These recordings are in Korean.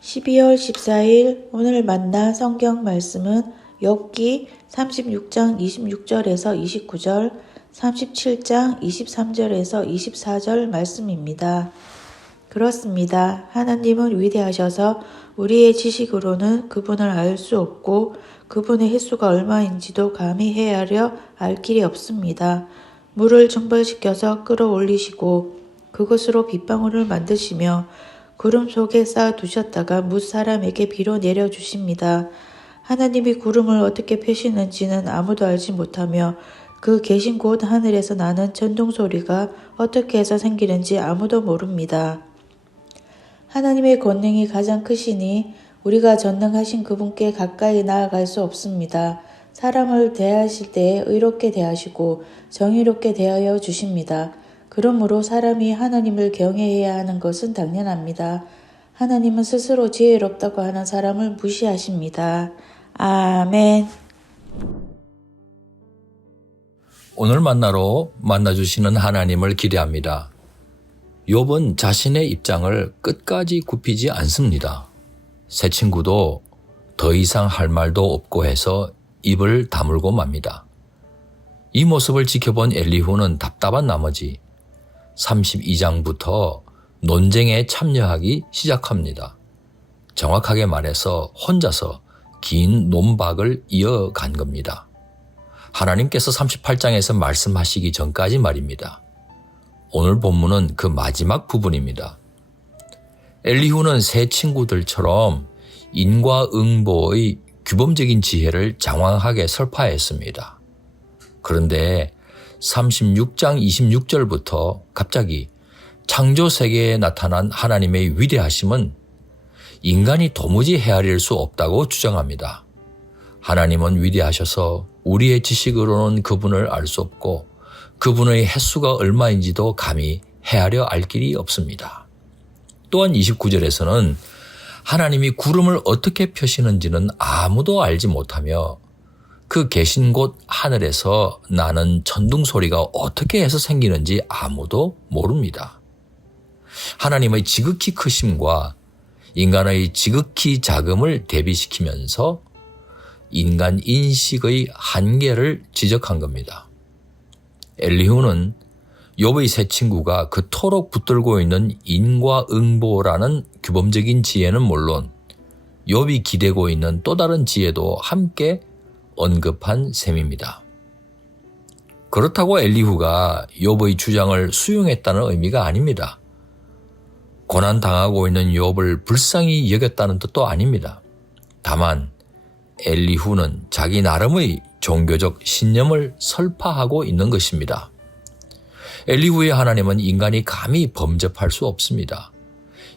12월 14일 오늘 만나 성경 말씀은 욥기 36장 26절에서 29절, 37장 23절에서 24절 말씀입니다. 그렇습니다. 하나님은 위대하셔서 우리의 지식으로는 그분을 알 수 없고 그분의 횟수가 얼마인지도 감히 헤아려 알 길이 없습니다. 물을 증발시켜서 끌어올리시고 그것으로 빗방울을 만드시며 구름 속에 쌓아 두셨다가 뭇사람에게 비로 내려주십니다. 하나님이 구름을 어떻게 펴시는지는 아무도 알지 못하며 그 계신 곳 하늘에서 나는 천둥소리가 어떻게 해서 생기는지 아무도 모릅니다. 하나님의 권능이 가장 크시니 우리가 전능하신 그분께 가까이 나아갈 수 없습니다. 사람을 대하실 때에 의롭게 대하시고 정의롭게 대하여 주십니다. 그러므로 사람이 하나님을 경외해야 하는 것은 당연합니다. 하나님은 스스로 지혜롭다고 하는 사람을 무시하십니다. 아멘. 오늘 만나주시는 하나님을 기대합니다. 욥은 자신의 입장을 끝까지 굽히지 않습니다. 새 친구도 더 이상 할 말도 없고 해서 입을 다물고 맙니다. 이 모습을 지켜본 엘리후는 답답한 나머지 32장부터 논쟁에 참여하기 시작합니다. 정확하게 말해서 혼자서 긴 논박을 이어간 겁니다. 하나님께서 38장에서 말씀하시기 전까지 말입니다. 오늘 본문은 그 마지막 부분입니다. 엘리후는 새 친구들처럼 인과응보의 규범적인 지혜를 장황하게 설파했습니다. 그런데 36장 26절부터 갑자기 창조 세계에 나타난 하나님의 위대하심은 인간이 도무지 헤아릴 수 없다고 주장합니다. 하나님은 위대하셔서 우리의 지식으로는 그분을 알 수 없고 그분의 횟수가 얼마인지도 감히 헤아려 알 길이 없습니다. 또한 29절에서는 하나님이 구름을 어떻게 펴시는지는 아무도 알지 못하며 그 계신 곳 하늘에서 나는 천둥 소리가 어떻게 해서 생기는지 아무도 모릅니다. 하나님의 지극히 크심과 인간의 지극히 작음을 대비시키면서 인간 인식의 한계를 지적한 겁니다. 엘리후는 욥의 새 친구가 그토록 붙들고 있는 인과응보라는 규범적인 지혜는 물론 욥이 기대고 있는 또 다른 지혜도 함께 언급한 셈입니다. 그렇다고 엘리후가 욥의 주장을 수용했다는 의미가 아닙니다. 고난당하고 있는 욥을 불쌍히 여겼다는 뜻도 아닙니다. 다만 엘리후는 자기 나름의 종교적 신념을 설파하고 있는 것입니다. 엘리후의 하나님은 인간이 감히 범접할 수 없습니다.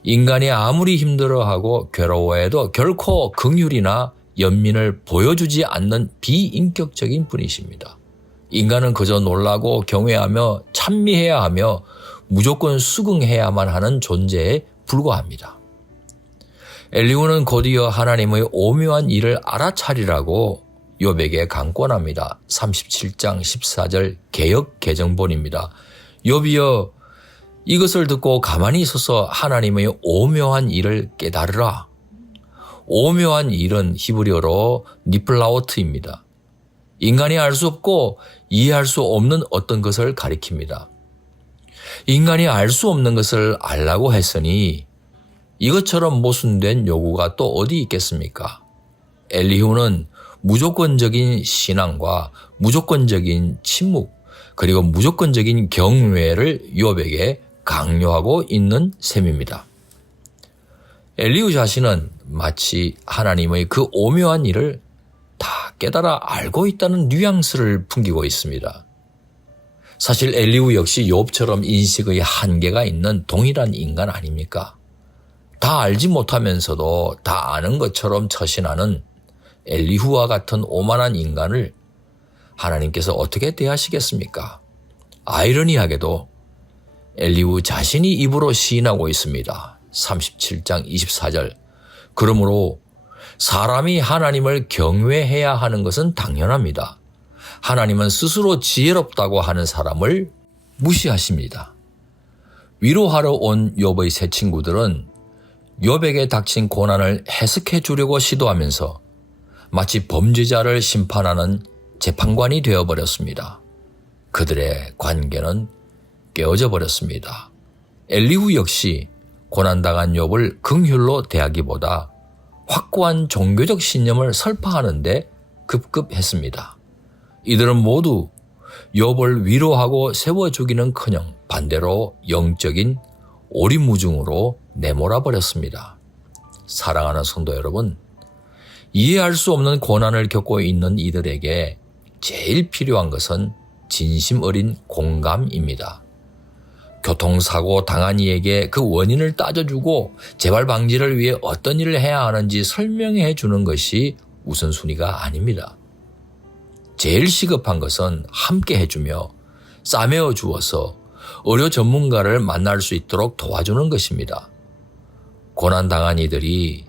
인간이 아무리 힘들어하고 괴로워해도 결코 긍휼이나 연민을 보여주지 않는 비인격적인 분이십니다. 인간은 그저 놀라고 경외하며 찬미해야 하며 무조건 수긍해야만 하는 존재에 불과합니다. 엘리후는 곧이어 하나님의 오묘한 일을 알아차리라고 욥에게 강권합니다. 37장 14절 개역 개정본입니다. 욥이여 이것을 듣고 가만히 있어서 하나님의 오묘한 일을 깨달으라. 오묘한 일은 히브리어로 니플라오트입니다. 인간이 알 수 없고 이해할 수 없는 어떤 것을 가리킵니다. 인간이 알 수 없는 것을 알라고 했으니 이것처럼 모순된 요구가 또 어디 있겠습니까? 엘리후는 무조건적인 신앙과 무조건적인 침묵 그리고 무조건적인 경외를 욥에게 강요하고 있는 셈입니다. 엘리후 자신은 마치 하나님의 그 오묘한 일을 다 깨달아 알고 있다는 뉘앙스를 풍기고 있습니다. 사실 엘리후 역시 욥처럼 인식의 한계가 있는 동일한 인간 아닙니까? 다 알지 못하면서도 다 아는 것처럼 처신하는 엘리후와 같은 오만한 인간을 하나님께서 어떻게 대하시겠습니까? 아이러니하게도 엘리후 자신이 입으로 시인하고 있습니다. 37장 24절. 그러므로 사람이 하나님을 경외해야 하는 것은 당연합니다. 하나님은 스스로 지혜롭다고 하는 사람을 무시하십니다. 위로하러 온 욥의 새 친구들은 욥에게 닥친 고난을 해석해 주려고 시도하면서 마치 범죄자를 심판하는 재판관이 되어버렸습니다. 그들의 관계는 깨어져 버렸습니다. 엘리후 역시 고난당한 욥을 긍휼로 대하기보다 확고한 종교적 신념을 설파하는 데 급급했습니다. 이들은 모두 욥을 위로하고 세워주기는커녕 반대로 영적인 오리무중으로 내몰아 버렸습니다. 사랑하는 성도 여러분, 이해할 수 없는 고난을 겪고 있는 이들에게 제일 필요한 것은 진심 어린 공감입니다. 교통사고 당한 이에게 그 원인을 따져주고 재발 방지를 위해 어떤 일을 해야 하는지 설명해 주는 것이 우선순위가 아닙니다. 제일 시급한 것은 함께 해주며 싸매어 주어서 의료 전문가를 만날 수 있도록 도와주는 것입니다. 고난당한 이들이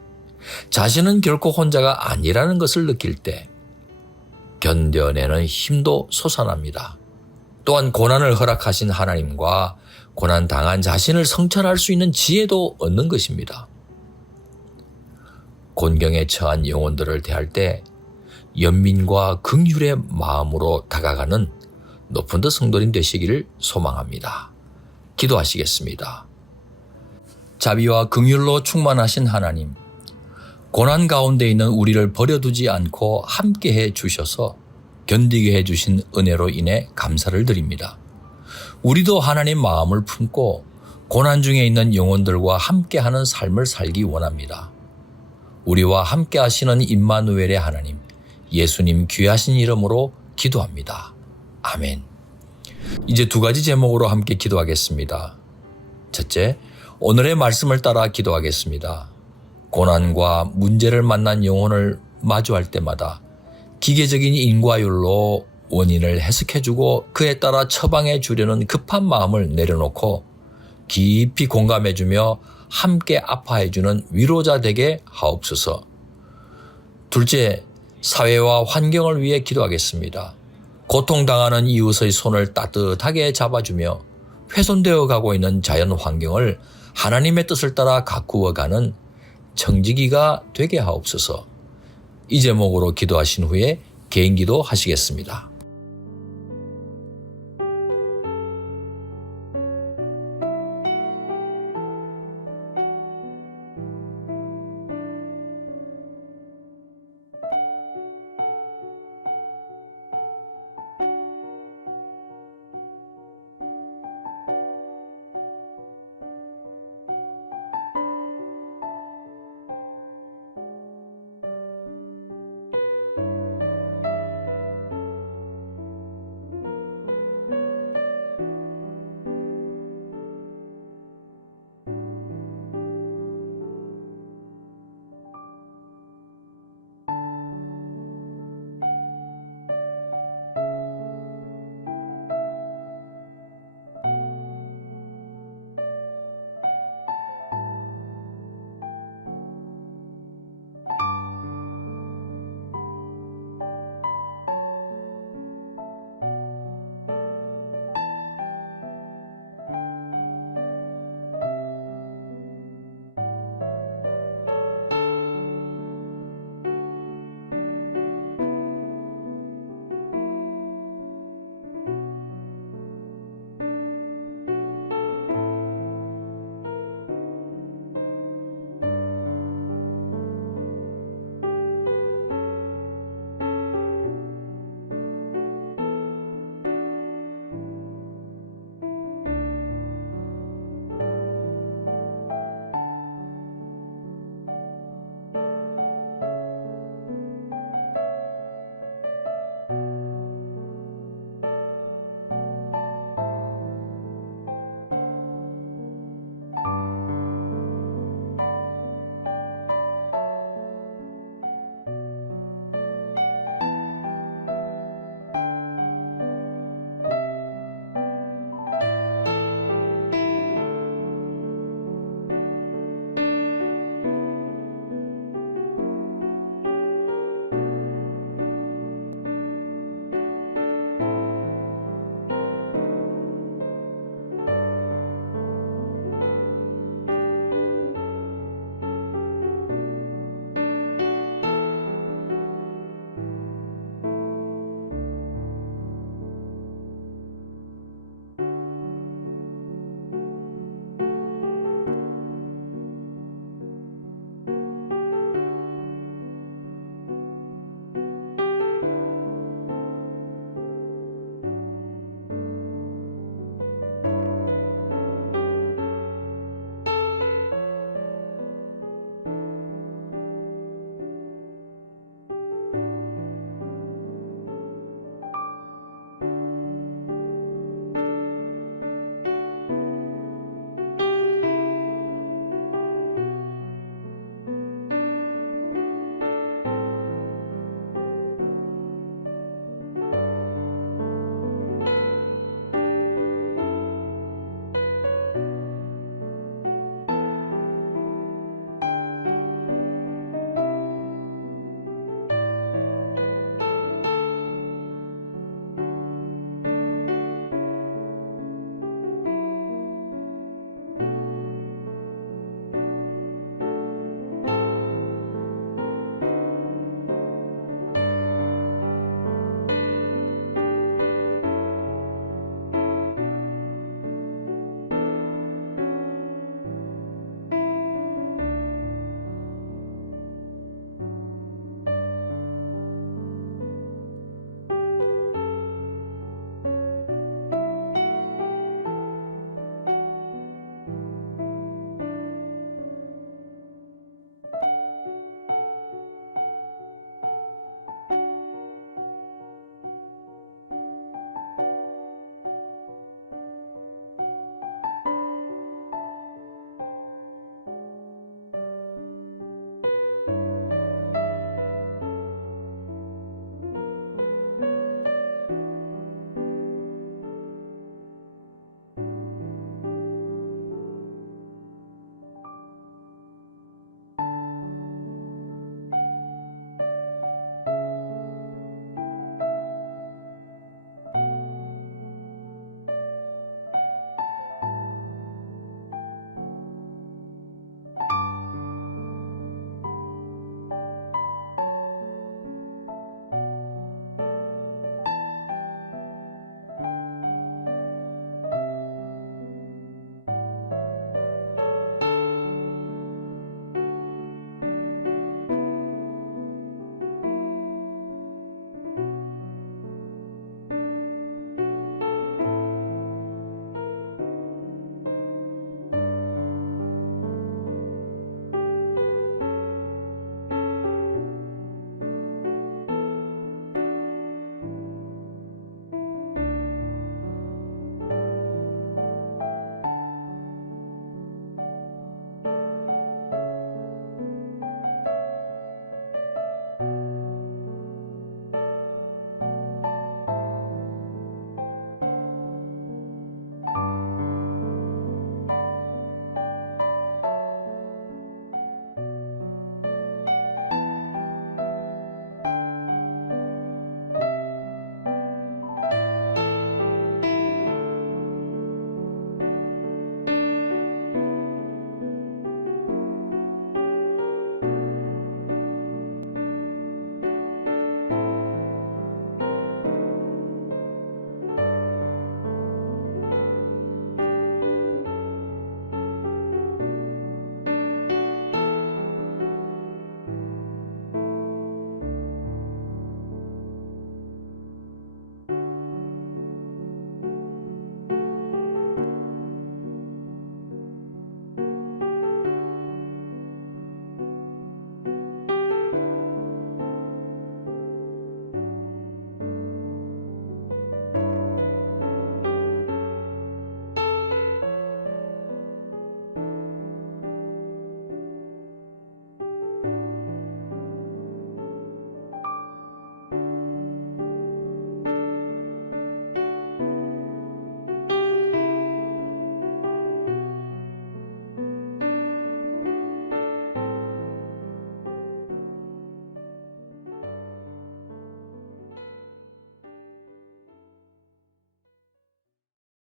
자신은 결코 혼자가 아니라는 것을 느낄 때 견뎌내는 힘도 솟아납니다. 또한 고난을 허락하신 하나님과 고난당한 자신을 성찰할 수 있는 지혜도 얻는 것입니다. 곤경에 처한 영혼들을 대할 때 연민과 긍휼의 마음으로 다가가는 높은 듯 성도님 되시기를 소망합니다. 기도하시겠습니다. 자비와 긍휼로 충만하신 하나님, 고난 가운데 있는 우리를 버려두지 않고 함께해 주셔서 견디게 해주신 은혜로 인해 감사를 드립니다. 우리도 하나님 마음을 품고 고난 중에 있는 영혼들과 함께하는 삶을 살기 원합니다. 우리와 함께 하시는 임마누엘의 하나님, 예수님 귀하신 이름으로 기도합니다. 아멘. 이제 두 가지 제목으로 함께 기도하겠습니다. 첫째, 오늘의 말씀을 따라 기도하겠습니다. 고난과 문제를 만난 영혼을 마주할 때마다 기계적인 인과율로 원인을 해석해주고 그에 따라 처방해 주려는 급한 마음을 내려놓고 깊이 공감해주며 함께 아파해주는 위로자 되게 하옵소서. 둘째, 사회와 환경을 위해 기도하겠습니다. 고통당하는 이웃의 손을 따뜻하게 잡아주며 훼손되어 가고 있는 자연 환경을 하나님의 뜻을 따라 가꾸어가는 청지기가 되게 하옵소서. 이 제목으로 기도하신 후에 개인기도 하시겠습니다.